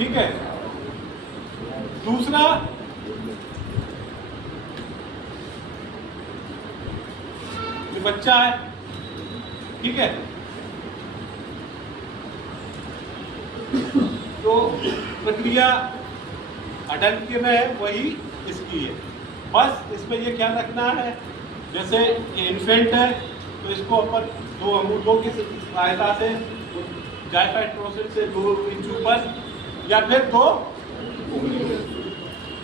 ठीक है। दूसरा, ये बच्चा है, ठीक है, तो प्रक्रिया अडल्ट के में है वही इसकी है। बस इसमें ये ख्याल रखना है, जैसे ये इन्फेंट है तो इसको अपन 2 अंगूठों की सहायता से जायफाइड प्रोसेस से 2 इंच ऊपर या फिर 2 उंगली,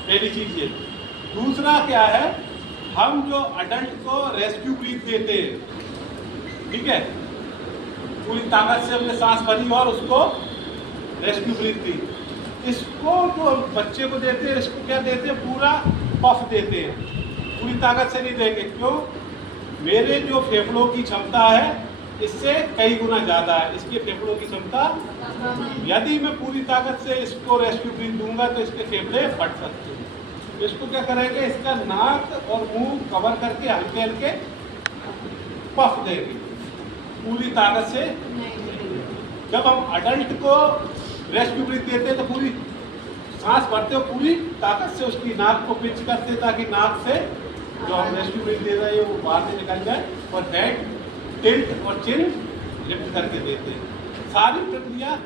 पहली चीज ये। दूसरा क्या है, हम जो अडल्ट को रेस्क्यू ब्रीथ देते हैं, ठीक है, पूरी ताकत से हमने सांस भरी और उसको रेस्क्यू ब्रीथ दी। इसको जो बच्चे को देते हैं, इसको क्या देते हैं, पूरा पफ देते हैं, पूरी ताकत से नहीं देंगे। क्यों? मेरे जो फेफड़ों की क्षमता है इससे कई गुना ज़्यादा है, इसके फेफड़ों की क्षमता, यदि मैं पूरी ताकत से इसको रेस्क्यू ब्रीथ दूंगा तो इसके फेफड़े फट सकते हैं। तो इसको क्या करेंगे, इसका नाक और मुंह कवर करके हल्के हल्के पफ देंगे, पूरी ताकत से। जब हम अडल्ट को रेस्क्यू ब्रीथ देते हैं तो पूरी सांस भरते हो, पूरी ताकत से उसकी नाक को पिंच करते हैं ताकि नाक से जो हम रेस्क्यू ब्रीथ दे रहे हैं वो बाहर से निकल जाए, और हेड टिल्ट और चिन लिफ्ट करके देते हैं। सारी प्रक्रिया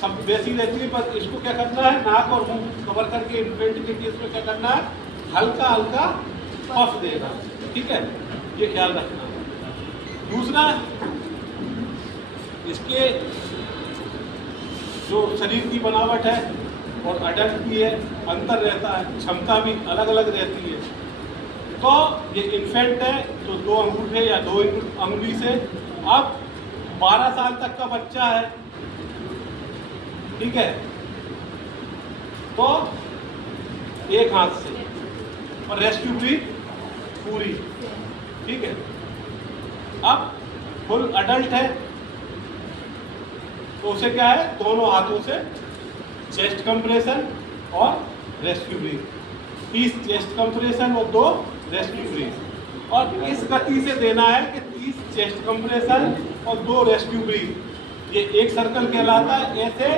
सब वैसी रहती है, पर इसको क्या करना है, नाक और मुंह कवर करके इन्फेंट के केस में क्या करना है, हल्का हल्का पफ देना, ठीक है, ये ख्याल रखना है। दूसरा, इसके जो शरीर की बनावट है और अडल्ट की है, अंतर रहता है, क्षमता भी अलग अलग रहती है। तो ये इन्फेंट है तो 2 अंगूठे या 2 अंगुली से, अब 12 साल तक का बच्चा है, ठीक है, तो 1 हाथ से, और रेस्क्यू ब्रीथ पूरी, ठीक है। अब फुल अडल्ट है तो उसे क्या है, दोनों हाथों से चेस्ट कंप्रेशन और रेस्क्यू ब्रीथ, 30 चेस्ट कंप्रेशन और 2 रेस्क्यू ब्रीथ, और इस गति से देना है कि 30 चेस्ट कंप्रेशन और 2 रेस्क्यू ब्रीथ, ये एक सर्कल कहलाता है। ऐसे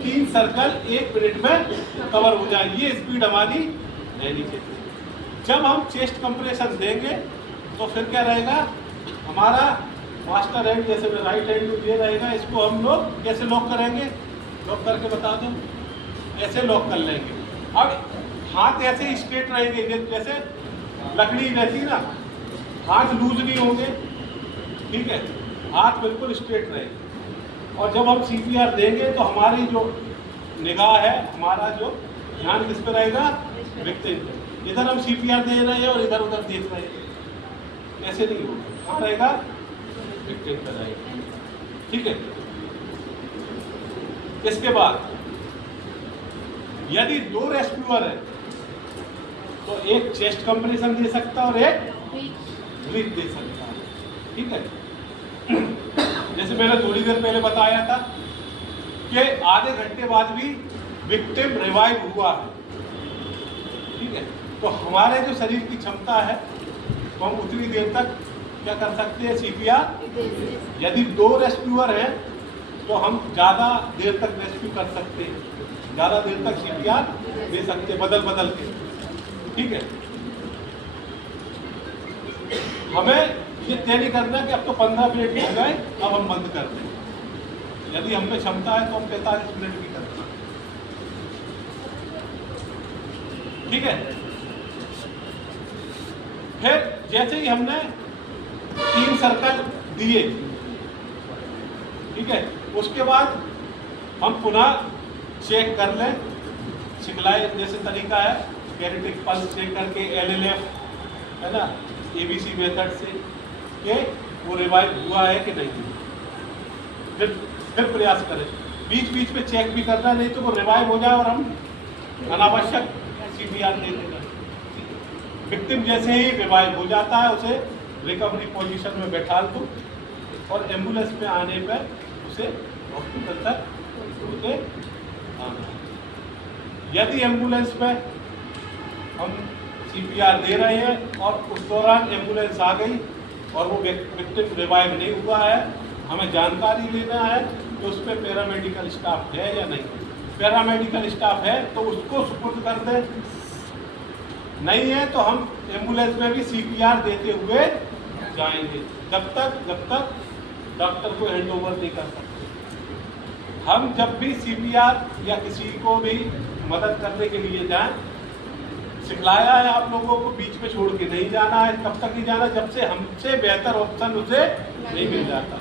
3 सर्कल 1 मिनट में कवर हो जाए, ये स्पीड हमारी रहनी चाहिए। जब हम चेस्ट कंप्रेशन देंगे तो फिर क्या रहेगा, हमारा मास्टर हैंड, जैसे मैं राइट हैंड में ये रहेगा, इसको हम लोग कैसे लॉक करेंगे, लॉक करके बता दो, ऐसे लॉक कर लेंगे। अब हाथ ऐसे स्ट्रेट रहेंगे, जैसे लकड़ी रहती ना, हाथ लूज नहीं होंगे, ठीक है, हाथ बिल्कुल स्ट्रेट रहेंगे। और जब हम CPR देंगे तो हमारी जो निगाह है, हमारा जो ध्यान किस पे रहेगा, विक्टिम पे। इधर हम CPR दे रहे हैं और इधर उधर देख रहे हैं, ऐसे नहीं होगा, कहाँ रहेगा, विक्टिम पे रहेगा, ठीक है। इसके बाद यदि 2 रेस्क्यूअर है तो एक चेस्ट कंप्रेशन दे सकता है और एक ब्रीथ दे सकता है, ठीक है। जैसे मैंने थोड़ी देर पहले बताया था कि आधे घंटे बाद भी विक्टिम रिवाइव हुआ है, ठीक है। तो हमारे जो शरीर की क्षमता है तो हम उतनी देर तक क्या कर सकते हैं, CPR। यदि 2 रेस्क्यूअर हैं तो हम ज़्यादा देर तक रेस्क्यू कर सकते हैं, ज़्यादा देर तक CPR दे सकते हैं, बदल बदल के, ठीक है। हमें ये तय नहीं करना कि अब तो 15 मिनट हो गए, अब हम बंद कर दें। यदि हम में क्षमता है तो हम 45 मिनट भी करते हैं, ठीक है। फिर जैसे ही हमने 3 सर्कल दिए, ठीक है, उसके बाद हम पुनः चेक कर लें, सिखलाए जैसे तरीका है, कैरेटिक पल्स चेक करके LLF है ना, ABC मेथड से कि वो रिवाइव हुआ है कि नहीं। फिर प्रयास करें, बीच बीच में चेक भी करना, नहीं तो वो रिवाइव हो जाए और हम अनावश्यक CPR दे देंगे। विक्टिम जैसे ही रिवाइव हो जाता है उसे रिकवरी पोजीशन में बैठा दो और एम्बुलेंस में आने पर उसे हॉस्पिटल तक उसे आना। यदि एम्बुलेंस में हम CPR दे रहे हैं और उस दौरान एम्बुलेंस आ गई और वो विक्टिम रिवाइव नहीं हुआ है, हमें जानकारी लेना है कि उस पर पैरामेडिकल स्टाफ है या नहीं। पैरामेडिकल स्टाफ है तो उसको सुपुर्द कर दें, नहीं है तो हम एम्बुलेंस में भी CPR देते हुए जाएंगे जब तक डॉक्टर को हैंड ओवर नहीं कर सकते। हम जब भी CPR या किसी को भी मदद करने के लिए जाएं, सिखलाया है आप लोगों को, बीच में छोड़ के नहीं जाना है। कब तक नहीं जाना? जब से हमसे बेहतर ऑप्शन उसे नहीं मिल जाता।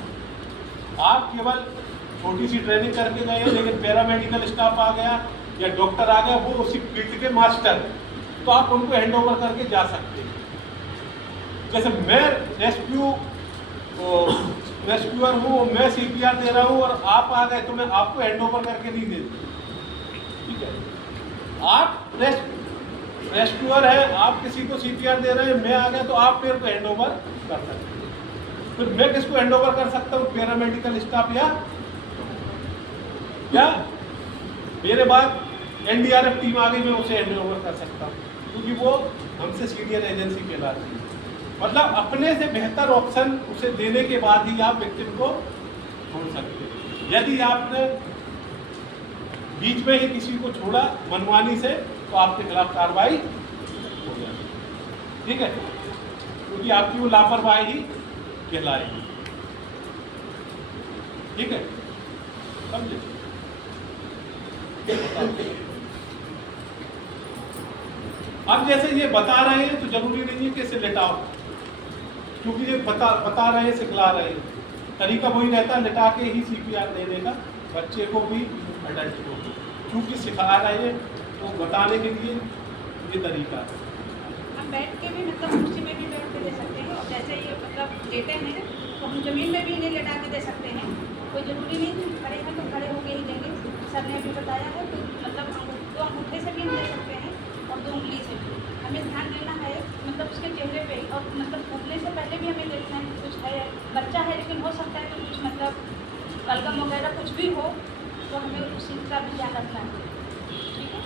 आप केवल छोटी सी ट्रेनिंग करके गए, लेकिन पैरामेडिकल स्टाफ आ गया या डॉक्टर आ गया, वो उसी फील्ड के मास्टर, तो आप उनको हैंड ओवर करके जा सकते हैं। जैसे मैं रेस्क्यूअर हूँ, मैं CPR दे रहा हूँ और आप आ गए तो मैं आपको हैंड ओवर करके नहीं दे, ठीक है। आप रेस्क्यूअर है, आप किसी को CPR दे रहे हैं, मैं आ गया तो आप मेरे को हैंड ओवर कर सकते हैं। फिर मैं किसको हैंड ओवर कर सकता हूँ? पैरामेडिकल स्टाफ या मेरे बाद NDRF टीम आ गई, मैं उसे हैंड ओवर कर सकता हूँ, क्योंकि वो हमसे सीनियर एजेंसी कहलाती है। मतलब अपने से बेहतर ऑप्शन उसे देने के बाद ही आप विक्टिम को छोड़ सकते हैं। यदि आपने बीच में ही किसी को छोड़ा मनमानी से, तो आपके खिलाफ कार्रवाई हो जाएगी, ठीक है, क्योंकि आपकी वो लापरवाही ही कहलाएगी, ठीक है, समझे? अब जैसे ये बता रहे हैं तो जरूरी नहीं है कि इसे लेटाओ, क्योंकि ये बता रहे हैं, सिखला रहे हैं, तरीका वही रहता है लेटा के ही CPR देने का, बच्चे को भी एडल्ट को भी, क्योंकि सिखा रहे हैं तो बताने के लिए ये तरीका है। हम बैठ के भी मतलब कुर्सी में भी बैठ के दे सकते हैं, और जैसे ये मतलब लेटे हैं तो हम जमीन में भी इन्हें लेटा के दे सकते हैं। कोई ज़रूरी नहीं कि खड़े हैं तो खड़े होके ही देंगे। सर ने अभी बताया है तो मतलब 2 अंगूठे से भी हम दे सकते हैं और 2 उंगली से भी। हमें ध्यान देना है मतलब उसके चेहरे पे ही, और मतलब उठने से पहले भी हमें देखना है कुछ है, बच्चा है लेकिन हो सकता है तो कुछ मतलब कलगम वगैरह कुछ भी हो, तो हमें उस चीज़ का भी ध्यान रखना है, ठीक है।